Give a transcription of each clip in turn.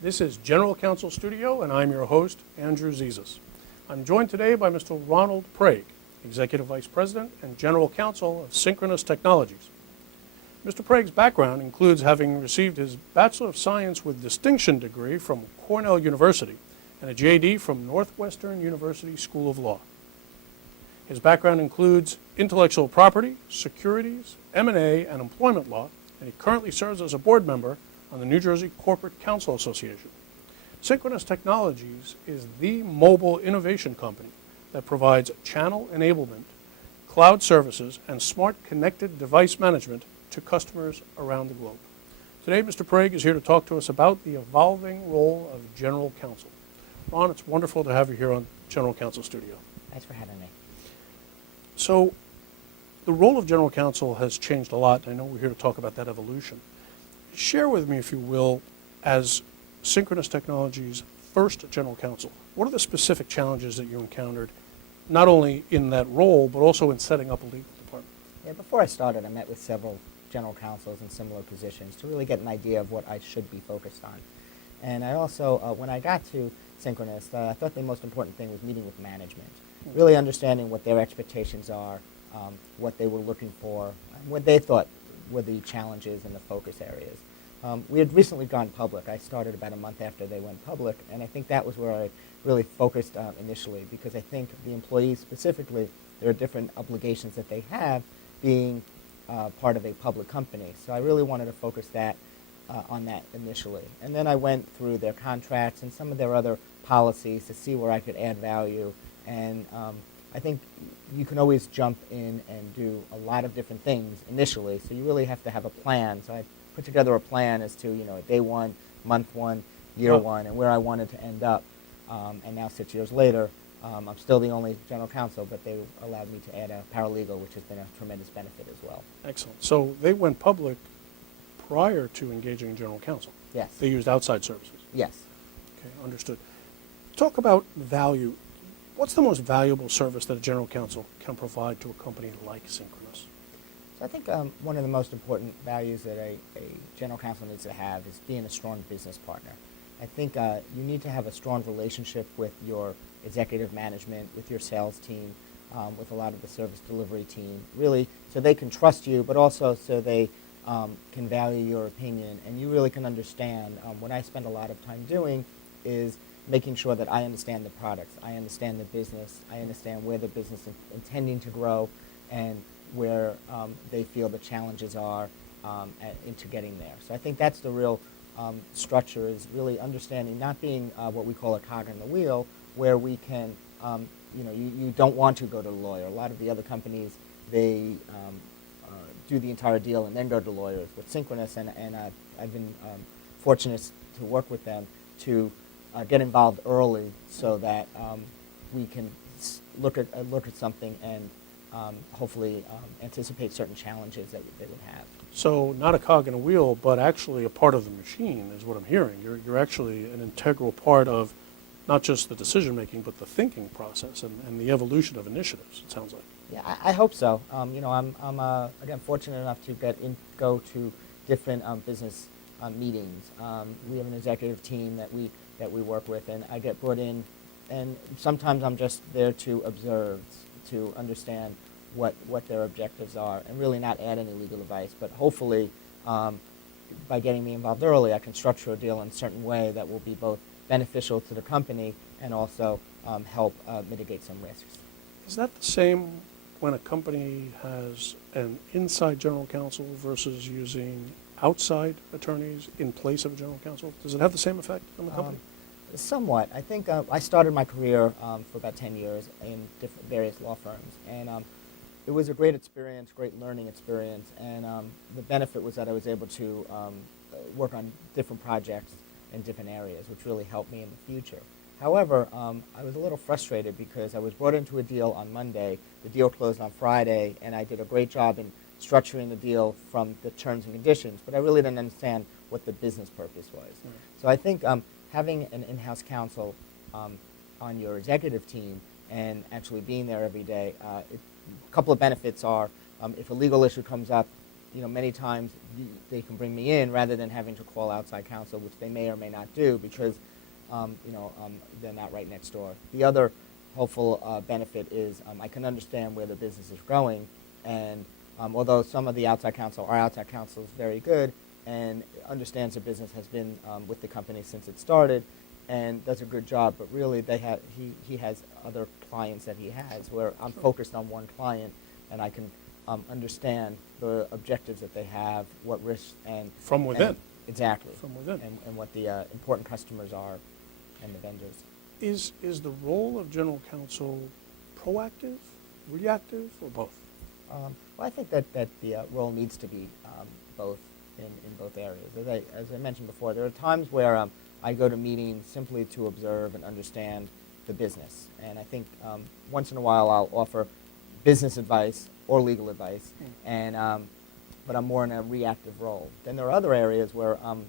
This is General Counsel Studio, and I'm your host, Andrew Zizas. I'm joined today by Mr. Ronald Prague, Executive Vice President and General Counsel of Synchronous Technologies. Mr. Prague's background includes having received his Bachelor of Science with Distinction degree from Cornell University and a JD from Northwestern University School of Law. His background includes intellectual property, securities, M&A, and employment law, and he currently serves as a board member on the New Jersey Corporate Counsel Association. Synchronous Technologies is the mobile innovation company that provides channel enablement, cloud services, and smart connected device management to customers around the globe. Today, Mr. Prague is here to talk to us about the evolving role of General Counsel. Ron, it's wonderful to have you here on General Counsel Studio. Thanks for having me. So, the role of General Counsel has changed a lot, and I know we're here to talk about that evolution. Share with me, if you will, as Synchronous Technologies' first General Counsel, what are the specific challenges that you encountered, not only in that role, but also in setting up a legal department? Yeah, before I started, I met with several general counsels in similar positions to really get an idea of what I should be focused on. And I also, when I got to Synchronous, I thought the most important thing was meeting with management, really understanding what their expectations are, what they were looking for, and what they thought were the challenges and the focus areas. We had recently gone public. I started about a month after they went public, and I think that was where I really focused initially, because I think the employees specifically, there are different obligations that they have being part of a public company. So I really wanted to focus that on that initially. And then I went through their contracts and some of their other policies to see where I could add value. And I think you can always jump in and do a lot of different things initially, so you really have to have a plan. So I put together a plan as to, day one, month one, year one, and where I wanted to end up. And now 6 years later, I'm still the only general counsel, but they allowed me to add a paralegal, which has been a tremendous benefit as well. Excellent. So they went public prior to engaging general counsel? Yes. They used outside services? Yes. Okay, understood. Talk about value. What's the most valuable service that a general counsel can provide to a company like Synchronous? So I think one of the most important values that a general counsel needs to have is being a strong business partner. I think you need to have a strong relationship with your executive management, with your sales team, with a lot of the service delivery team, really so they can trust you, but also so they can value your opinion, and you really can understand. What I spend a lot of time doing is making sure that I understand the products, I understand the business, I understand where the business is intending to grow, and where they feel the challenges are into getting there. So I think that's the real structure, is really understanding, not being what we call a cog in the wheel, where we can, you don't want to go to a lawyer. A lot of the other companies, they do the entire deal and then go to lawyers. With Synchronous, and I've been fortunate to work with them to get involved early, so that we can look at something and hopefully anticipate certain challenges that they would have. So not a cog in a wheel, but actually a part of the machine is what I'm hearing. You're actually an integral part of not just the decision-making, but the thinking process and the evolution of initiatives, it sounds like. Yeah, I hope so. I'm again fortunate enough to go to different business meetings. We have an executive team that we work with, and I get brought in, and sometimes I'm just there to observe, to understand what their objectives are, and really not add any legal advice, but hopefully by getting me involved early, I can structure a deal in a certain way that will be both beneficial to the company and also help mitigate some risks. Is that the same when a company has an inside general counsel versus using outside attorneys in place of a general counsel? Does it have the same effect on the company? Somewhat. I think I started my career for about 10 years in various law firms, and it was a great experience, great learning experience, and the benefit was that I was able to work on different projects in different areas, which really helped me in the future. However, I was a little frustrated because I was brought into a deal on Monday, the deal closed on Friday, and I did a great job in structuring the deal from the terms and conditions, but I really didn't understand what the business purpose was. Right. So I think having an in-house counsel on your executive team and actually being there every day, a couple of benefits are if a legal issue comes up, many times they can bring me in rather than having to call outside counsel, which they may or may not do because they're not right next door. The other hopeful benefit is I can understand where the business is going, and although some of the outside counsel, our outside counsel is very good and understands the business, has been with the company since it started and does a good job, but really he has other clients that he has where I'm focused on one client and I can understand the objectives that they have, what risks and From within. Exactly. From within. And what the important customers are and the vendors. Is the role of general counsel proactive, reactive, or both? Well, I think that the role needs to be both in both areas. As I mentioned before, there are times where I go to meetings simply to observe and understand the business. And I think once in a while I'll offer business advice or legal advice, but I'm more in a reactive role. Then there are other areas where I'm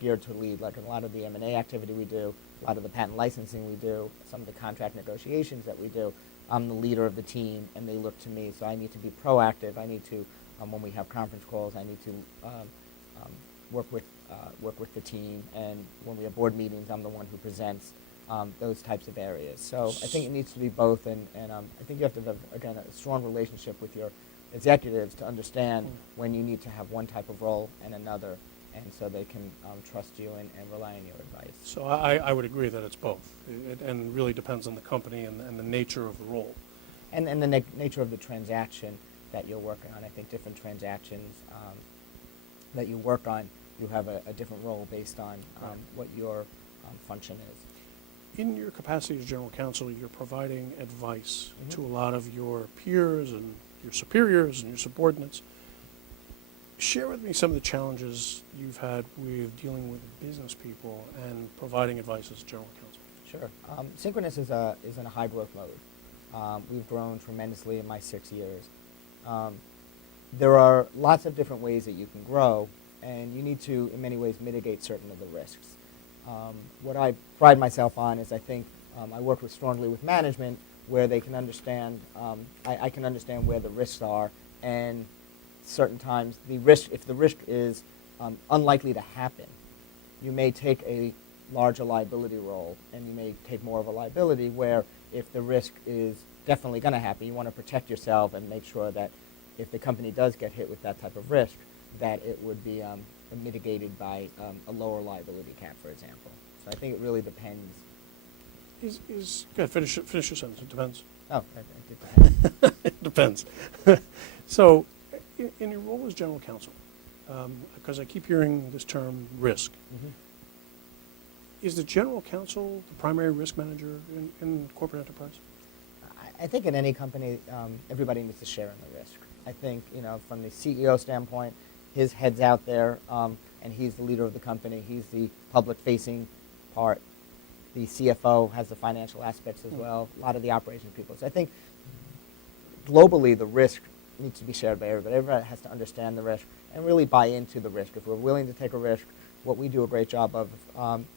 geared to lead, like a lot of the M&A activity we do, a lot of the patent licensing we do, some of the contract negotiations that we do. I'm the leader of the team, and they look to me, so I need to be proactive. I need to, when we have conference calls, I need to work with the team, and when we have board meetings, I'm the one who presents those types of areas. So I think it needs to be both, and I think you have to have, again, a strong relationship with your executives to understand when you need to have one type of role and another, and so they can trust you and rely on your advice. So I would agree that it's both, and really depends on the company and the nature of the role. And the nature of the transaction that you're working on. I think different transactions that you work on, you have a different role based on what your function is. In your capacity as general counsel, you're providing advice to a lot of your peers and your superiors and your subordinates. Share with me some of the challenges you've had with dealing with business people and providing advice as general counsel. Sure. Synchronous is in a high growth mode. We've grown tremendously in my 6 years. There are lots of different ways that you can grow, and you need to, in many ways, mitigate certain of the risks. What I pride myself on is I think I work strongly with management where they can understand, I can understand where the risks are, and certain times if the risk is unlikely to happen, you may take a larger liability role, and you may take more of a liability where if the risk is definitely going to happen, you want to protect yourself and make sure that if the company does get hit with that type of risk, that it would be mitigated by a lower liability cap, for example. So I think it really depends. Go ahead, finish your sentence. It depends. Oh, it depends. It depends. So, in your role as general counsel, because I keep hearing this term risk, is the general counsel the primary risk manager in corporate enterprise? I think in any company, everybody needs to share in the risk. I think, from the CEO standpoint, his head's out there, and he's the leader of the company. He's the public-facing part. The CFO has the financial aspects as well, a lot of the operations people. So I think globally the risk needs to be shared by everybody. Everybody has to understand the risk and really buy into the risk. If we're willing to take a risk, what we do a great job of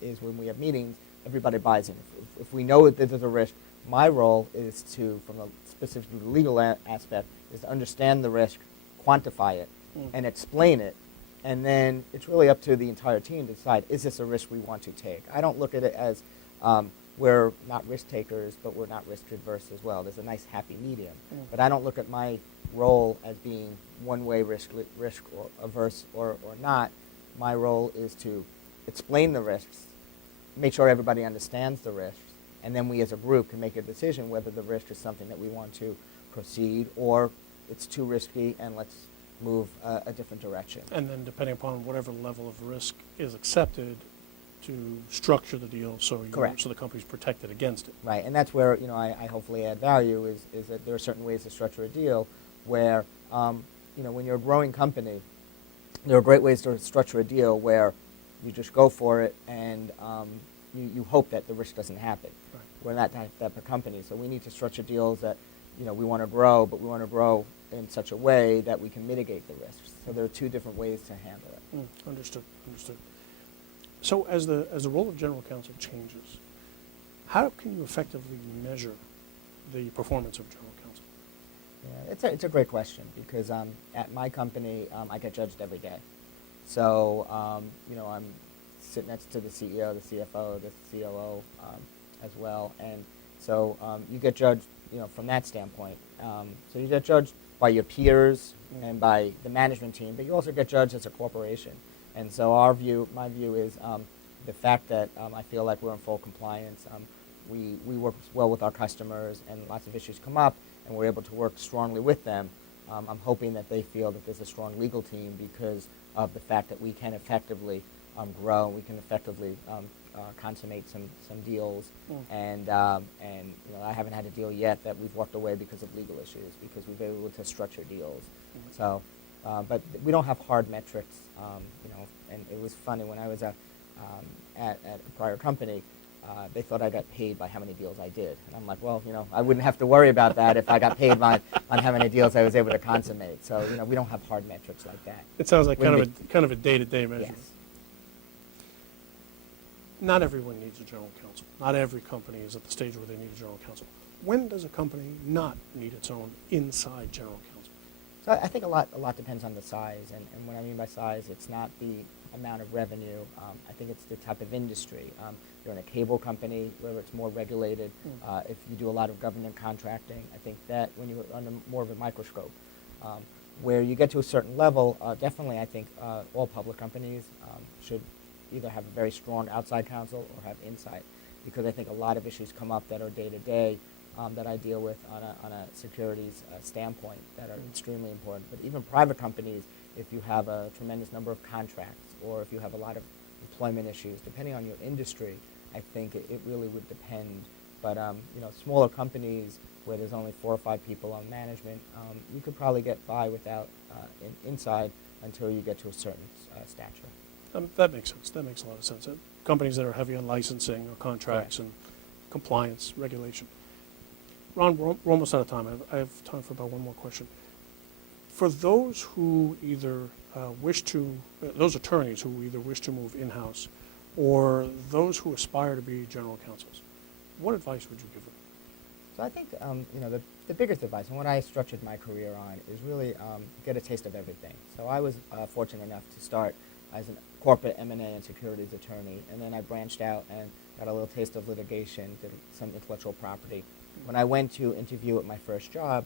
is when we have meetings, everybody buys in. If we know that there's a risk, my role is to, from a specifically the legal aspect, is to understand the risk, quantify it, and explain it. And then it's really up to the entire team to decide, is this a risk we want to take? I don't look at it as we're not risk takers, but we're not risk adverse as well. There's a nice happy medium. But I don't look at my role as being one-way risk or averse or not. My role is to explain the risks, make sure everybody understands the risks, and then we as a group can make a decision whether the risk is something that we want to proceed or it's too risky and let's move a different direction. And then depending upon whatever level of risk is accepted, to structure the deal so the company's protected against it. Right, and that's where I hopefully add value is that there are certain ways to structure a deal where when you're a growing company, there are great ways to structure a deal where you just go for it and you hope that the risk doesn't happen. Right. We're not that type of company, so we need to structure deals that we want to grow, but we want to grow in such a way that we can mitigate the risks. So there are two different ways to handle it. Understood. So as the role of general counsel changes, how can you effectively measure the performance of general counsel? Yeah, it's a great question because at my company, I get judged every day. So, I'm sitting next to the CEO, the CFO, the COO as well. And so you get judged, from that standpoint. So you get judged by your peers and by the management team, but you also get judged as a corporation. And so my view is the fact that I feel like we're in full compliance. We work well with our customers, and lots of issues come up, and we're able to work strongly with them. I'm hoping that they feel that there's a strong legal team because of the fact that we can effectively grow, we can effectively consummate some deals, and I haven't had a deal yet that we've walked away because of legal issues, because we've been able to structure deals. So, but we don't have hard metrics, and it was funny when I was at a prior company. They thought I got paid by how many deals I did. And I'm like, well, I wouldn't have to worry about that if I got paid on how many deals I was able to consummate. So, we don't have hard metrics like that. It sounds like kind of a day-to-day measurement. Yes. Not everyone needs a general counsel. Not every company is at the stage where they need a general counsel. When does a company not need its own inside general counsel? So I think a lot depends on the size, and what I mean by size, it's not the amount of revenue. I think it's the type of industry. You're in a cable company where it's more regulated. If you do a lot of government contracting, I think that when you're under more of a microscope, where you get to a certain level, definitely I think all public companies should either have a very strong outside counsel or have inside, because I think a lot of issues come up that are day-to-day that I deal with on a securities standpoint that are extremely important. But even private companies, if you have a tremendous number of contracts or if you have a lot of employment issues, depending on your industry, I think it really would depend. But smaller companies where there's only 4 or 5 people on management, you could probably get by without inside until you get to a certain stature. That makes sense. That makes a lot of sense. Companies that are heavy on licensing or contracts and compliance, regulation. Ron, we're almost out of time. I have time for about one more question. For those who either those attorneys who either wish to move in-house or those who aspire to be general counsels, what advice would you give them? So I think the biggest advice, and what I structured my career on, is really get a taste of everything. So I was fortunate enough to start as a corporate M&A and securities attorney, and then I branched out and got a little taste of litigation, did some intellectual property. When I went to interview at my first job,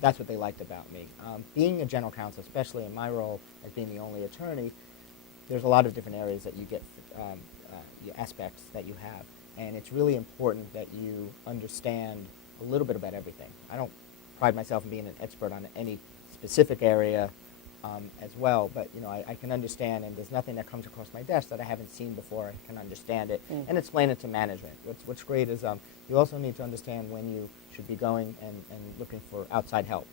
that's what they liked about me. Being a general counsel, especially in my role as being the only attorney, there's a lot of different areas that you get, aspects that you have. And it's really important that you understand a little bit about everything. I don't pride myself in being an expert on any specific area as well, but I can understand, and there's nothing that comes across my desk that I haven't seen before. I can understand it and explain it to management. What's great is you also need to understand when you should be going and looking for outside help.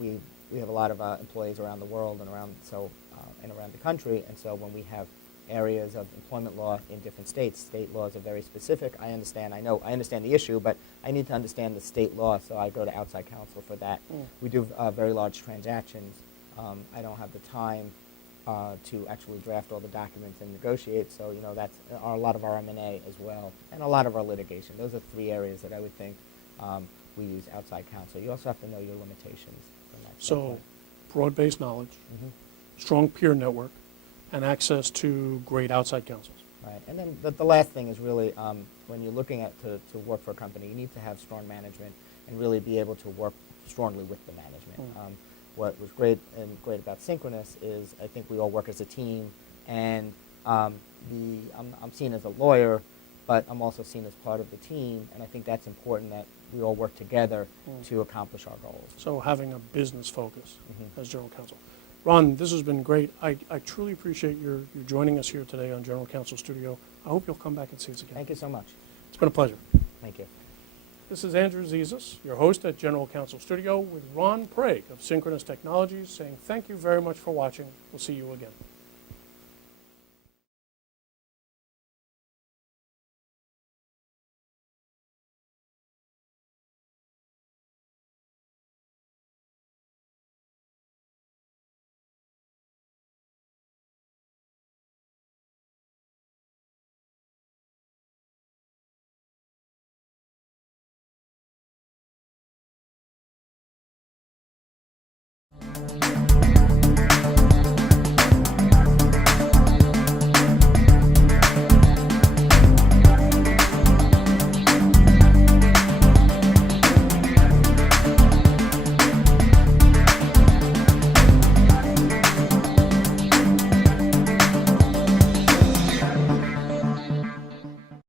We have a lot of employees around the world and around the country, and so when we have areas of employment law in different states, state laws are very specific. I understand the issue, but I need to understand the state law, so I go to outside counsel for that. We do very large transactions. I don't have the time to actually draft all the documents and negotiate, so that's a lot of our M&A as well, and a lot of our litigation. Those are 3 areas that I would think we use outside counsel. You also have to know your limitations from that standpoint. So, broad-based knowledge, strong peer network, and access to great outside counsels. Right, and then the last thing is really when you're looking at to work for a company, you need to have strong management and really be able to work strongly with the management. What was great about Synchronous is I think we all work as a team, and I'm seen as a lawyer, but I'm also seen as part of the team, and I think that's important that we all work together to accomplish our goals. So having a business focus as general counsel. Ron, this has been great. I truly appreciate your joining us here today on General Counsel Studio. I hope you'll come back and see us again. Thank you so much. It's been a pleasure. Thank you. This is Andrew Zizas, your host at General Counsel Studio, with Ron Prague of Synchronous Technologies, saying thank you very much for watching. We'll see you again. you.